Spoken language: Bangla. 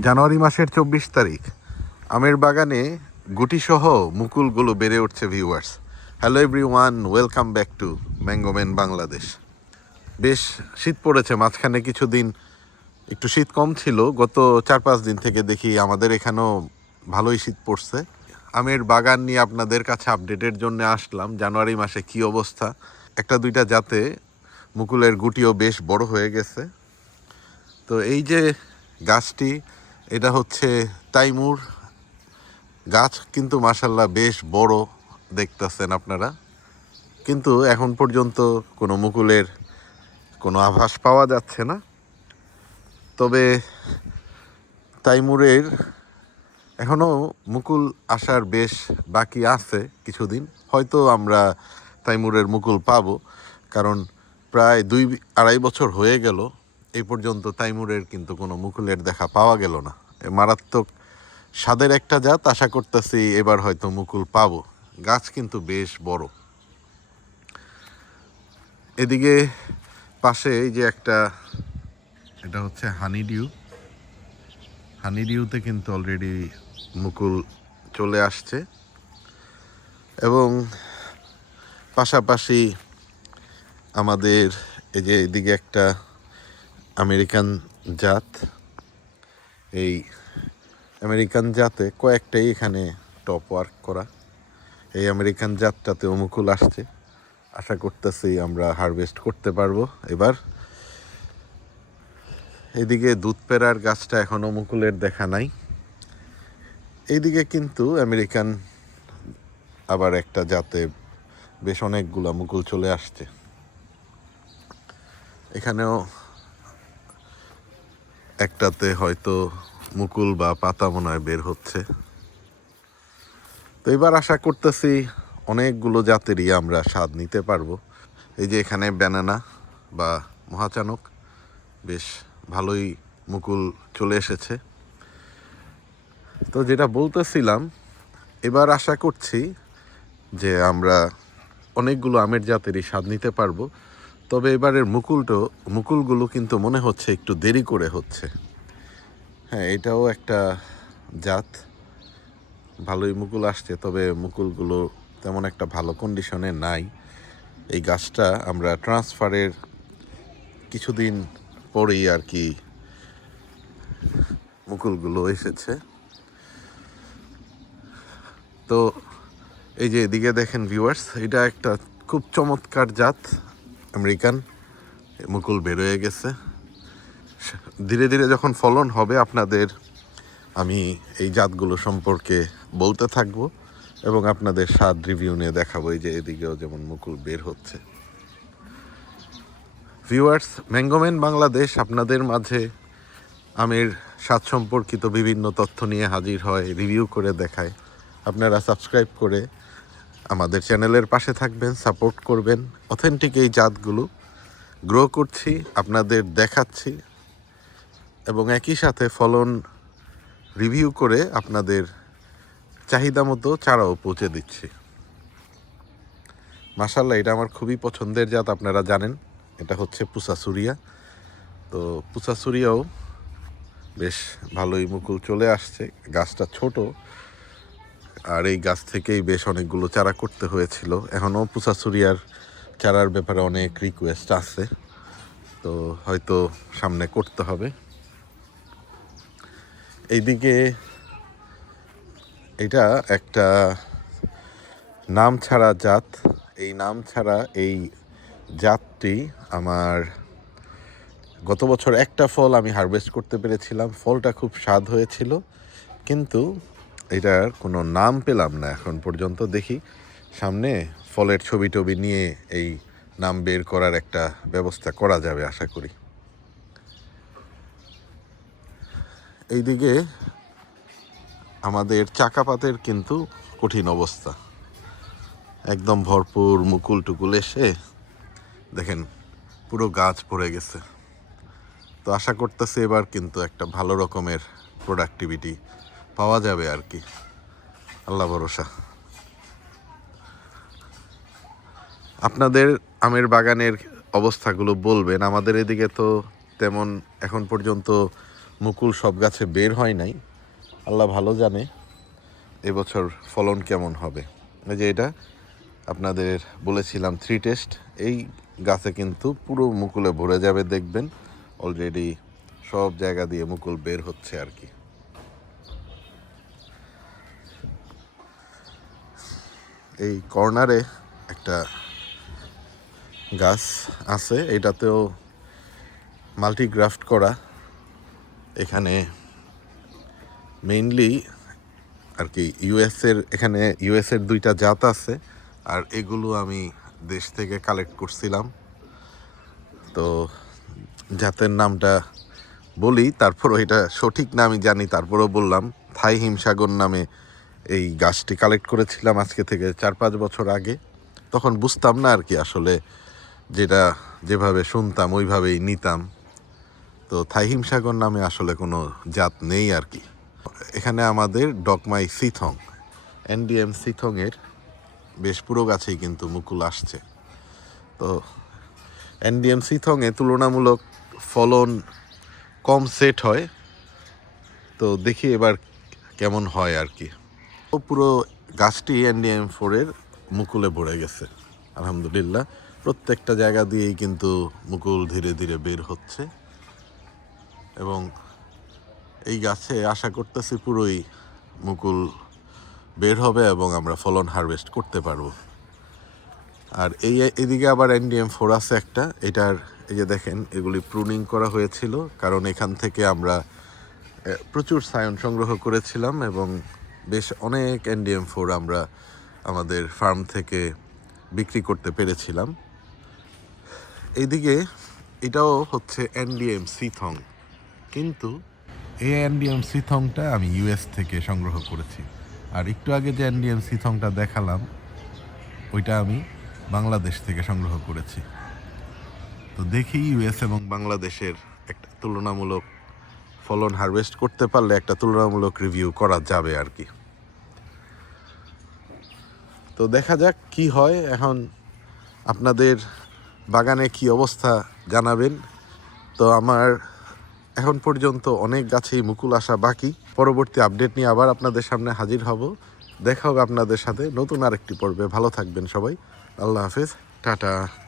জানুয়ারি মাসের চব্বিশ তারিখ। আমের বাগানে গুটিসহ মুকুলগুলো বেড়ে উঠছে viewers hello every one welcome back to mango man Bangladesh বেশ শীত পড়েছে, মাঝখানে কিছুদিন একটু শীত কম ছিল। গত চার পাঁচ দিন থেকে দেখি আমাদের এখানেও ভালোই শীত পড়ছে। আমের বাগান নিয়ে আপনাদের কাছে আপডেটের জন্য আসলাম, জানুয়ারি মাসে কি অবস্থা। একটা দুইটা জাতে মুকুলের গুটিও বেশ বড় হয়ে গেছে। তো এই যে গাছটি এটা হচ্ছে তাইমুর গাছ, কিন্তু মাসাল্লাহ বেশ বড় দেখতেছেন আপনারা। কিন্তু এখন পর্যন্ত কোনো মুকুলের কোনো আভাস পাওয়া যাচ্ছে না। তবে তাইমুরের এখনও মুকুল আসার বেশ বাকি আছে কিছুদিন। হয়তো আমরা তাইমুরের মুকুল পাব, কারণ প্রায় দুই আড়াই বছর হয়ে গেল এই পর্যন্ত তাইমুরের কিন্তু কোনো মুকুলের দেখা পাওয়া গেল না। মারাত্মক স্বাদের একটা জাত, আশা করতেছি এবার হয়তো মুকুল পাবো। গাছ কিন্তু বেশ বড়। এদিকে পাশে এই যে একটা, এটা হচ্ছে হানি ডিউ হানি ডিউতে কিন্তু অলরেডি মুকুল চলে আসছে। এবং পাশাপাশি আমাদের এই যে এদিকে একটা আমেরিকান জাত। এই আমেরিকান জাতে কয়েকটাই এখানে টপ ওয়ার্ক করা। এই আমেরিকান জাতটাতে মুকুল আসছে। আশা করতেছি আমরা হারভেস্ট করতে পারব। এবার এদিকে দুধ পেরার গাছটা এখনও মুকুলের দেখা নাই। এইদিকে কিন্তু আমেরিকান আবার একটা জাতে বেশ অনেকগুলা মুকুল চলে আসছে। এখানেও একটাতে হয়তো মুকুল বা পাতা মনে হয় বের হচ্ছে। তো এবার আশা করতেছি অনেকগুলো জাতেরই আমরা স্বাদ নিতে পারব। এই যে এখানে ব্যানানা বা মহাচানক, বেশ ভালোই মুকুল চলে এসেছে। তো যেটা বলতেছিলাম, এবার আশা করছি যে আমরা অনেকগুলো আমের জাতেরই স্বাদ নিতে পারব। তবে এবারের মুকুলটো, মুকুলগুলো কিন্তু মনে হচ্ছে একটু দেরি করে হচ্ছে। হ্যাঁ এটাও একটা জাত। ভালোই মুকুল আসছে, তবে মুকুলগুলো তেমন একটা ভালো কন্ডিশনে নাই। এই গাছটা আমরা ট্রান্সফারের কিছুদিন পরেই আর কি মুকুলগুলো এসেছে। তো এই যে এদিকে দেখেন ভিউয়ার্স এটা একটা খুব চমৎকার জাত। আমেরিকান, মুকুল বেরোয় গেছে। ধীরে ধীরে যখন ফলন হবে আপনাদের, আমি এই জাতগুলো সম্পর্কে বলতে থাকব এবং আপনাদের স্বাদ রিভিউ নিয়ে দেখাবো এই যে এদিকেও যেমন মুকুল বের হচ্ছে। ভিউয়ার্স ম্যাঙ্গোম্যান বাংলাদেশ আপনাদের মাঝে আমের স্বাদ সম্পর্কিত বিভিন্ন তথ্য নিয়ে হাজির হয় রিভিউ করে দেখায়। আপনারা সাবস্ক্রাইব করে আমাদের চ্যানেলের পাশে থাকবেন, সাপোর্ট করবেন। অথেন্টিক এই জাতগুলো গ্রো করছি, আপনাদের দেখাচ্ছি এবং একই সাথে ফলন রিভিউ করে আপনাদের চাহিদা মতো চারাও পৌঁছে দিচ্ছি। মাসাল্লাহ এটা আমার খুবই পছন্দের জাত, আপনারা জানেন। এটা হচ্ছে পুসাসুরিয়া তো পুসাসুরিয়াও বেশ ভালোই মুকুল চলে আসছে। গাছটা ছোট আর এই গাছ থেকেই বেশ অনেকগুলো চারা করতে হয়েছিল। এখনও পুসাসুরিয়ার চারার ব্যাপারে অনেক রিকোয়েস্ট আছে। তো হয়তো সামনে করতে হবে। এইদিকে এটা একটা নাম ছাড়া জাত। এই নাম ছাড়া এই জাতটি আমার গত বছর একটা ফল আমি হারভেস্ট করতে পেরেছিলাম। ফলটা খুব স্বাদ হয়েছিল। কিন্তু এটার কোনো নাম পেলাম না এখন পর্যন্ত, দেখি। সামনে ফলের ছবি টবি নিয়ে এই নাম বের করার একটা ব্যবস্থা করা যাবে, আশা করি। এইদিকে আমাদের চাকাপাতের কিন্তু কঠিন অবস্থা। একদম ভরপুর মুকুল টুকুল এসে, দেখেন, পুরো গাছ পড়ে গেছে। তো আশা করতেছি এবার কিন্তু একটা ভালো রকমের প্রোডাক্টিভিটি পাওয়া যাবে আর কি। আল্লাহ ভরসা। আপনাদের আমের বাগানের অবস্থাগুলো বলবেন, আমাদের এদিকে তো তেমন এখন পর্যন্ত মুকুল সব গাছে বের হয় নাই। আল্লাহ ভালো জানে এবছর ফলন কেমন হবে। এই যে এটা, আপনাদের বলেছিলাম থ্রি টেস্ট এই গাছে কিন্তু পুরো মুকুলে ভরে যাবে দেখবেন। অলরেডি সব জায়গা দিয়ে মুকুল বের হচ্ছে আর কি। এই কর্নারে একটা গাছ আছে, এটাতেও মাল্টিগ্রাফট করা। এখানে মেইনলি আর কি ইউএসের এখানে ইউএসের দুইটা জাত আছে, আর এগুলো আমি দেশ থেকে কালেক্ট করছিলাম। তো জাতের নামটা বলি, তারপরও এটা সঠিক না আমি জানি, তারপরও বললাম, থাই হিমসাগর নামে এই গাছটি কালেক্ট করেছিলাম আজকে থেকে চার পাঁচ বছর আগে। তখন বুঝতাম না আর কি আসলে যেটা যেভাবে শুনতাম, ওইভাবেই নিতাম। তো থাইহিম সাগর নামে আসলে কোনো জাত নেই আর কি। এখানে আমাদের ডকমাই সিথং, এনডিএম সিথংয়ের বেশ পুরো গাছেই কিন্তু মুকুল আসছে। তো এনডিএম সিথংয়ে তুলনামূলক ফলন কম সেট হয়। তো দেখি এবার কেমন হয় আর কি। পুরো গাছটি এনডিএম ফোরের মুকুলে ভরে গেছে, আলহামদুলিল্লাহ। প্রত্যেকটা জায়গা দিয়েই কিন্তু মুকুল ধীরে ধীরে বের হচ্ছে। এবং এই গাছে আশা করতেছি পুরোই মুকুল বের হবে এবং আমরা ফলন হারভেস্ট করতে পারব। আর এই এদিকে আবার এনডিএম ফোর আছে একটা, এটার এই যে দেখেন, এগুলি প্রুনিং করা হয়েছিল। কারণ এখান থেকে আমরা প্রচুর সায়ন সংগ্রহ করেছিলাম এবং বেশ অনেক এনডিএম ফোর আমরা আমাদের ফার্ম থেকে বিক্রি করতে পেরেছিলাম। এইদিকে এটাও হচ্ছে এনডিএম সিথং কিন্তু এই এনডিএম সিথংটা আমি ইউএস থেকে সংগ্রহ করেছি। আর একটু আগে যে এনডিএম সিথংটা দেখালাম, ওইটা আমি বাংলাদেশ থেকে সংগ্রহ করেছি। তো দেখি ইউএস এবং বাংলাদেশের একটা তুলনামূলক ফলন হারভেস্ট করতে পারলে একটা তুলনামূলক রিভিউ করা যাবে আর কি। তো দেখা যাক কি হয়। এখন আপনাদের বাগানে কি অবস্থা জানাবেন। তো আমার এখন পর্যন্ত অনেক গাছেই মুকুল আসা বাকি। পরবর্তী আপডেট নিয়ে আবার আপনাদের সামনে হাজির হব। দেখা হবে আপনাদের সাথে নতুন আরেকটি পর্বে। ভালো থাকবেন সবাই। আল্লাহ হাফেজ। টাটা।